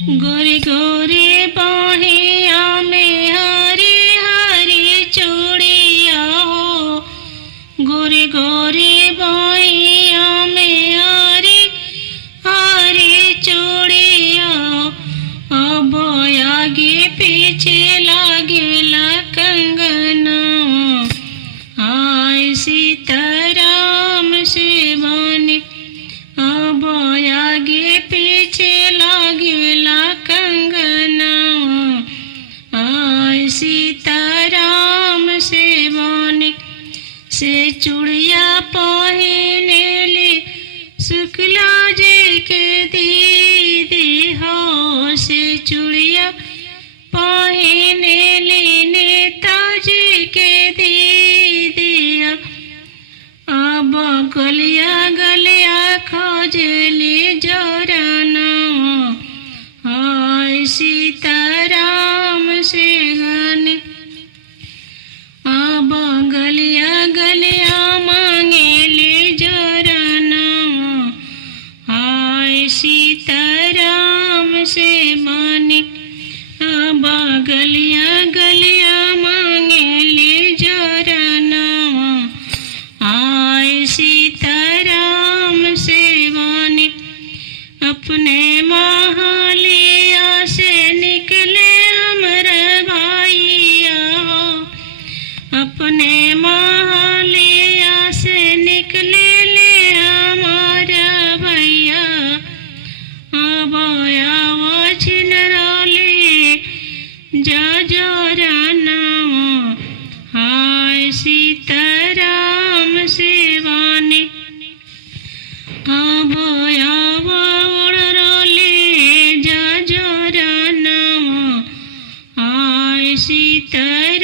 गोरे गोरे बाहिया में हरी हरी चूड़िया हो, गोरे गोरे बाहिया में हरी हरी चूड़िया। अब आगे पीछे लागेला कंगना, आय सीताराम से बने। अब आगे पीछे लागेला कंगना, आय सीताराम से बने। से चूड़िया पहिनेली शुक्ला जी के दीदी हो, से चूड़िया पहिनेली नेताजी के दीदी। अब गलिया गलिया खोजली जोराना, हाय सीताराम से गाने। अब गलिया गलिया मांगेली जोराना, हाय सीताराम से बने। अब गलिया गलिया मांगेली जोराना, आय सीताराम से बने। अपने महलिया से निकले हमरे भैया हो, अपने महलिया से निकले ले हमारा भैया। अब आवा छिनरौली जा जोराना, हाय सीताराम से बने। अब आवा उड़रौली जा जोराना, हाय सीताराम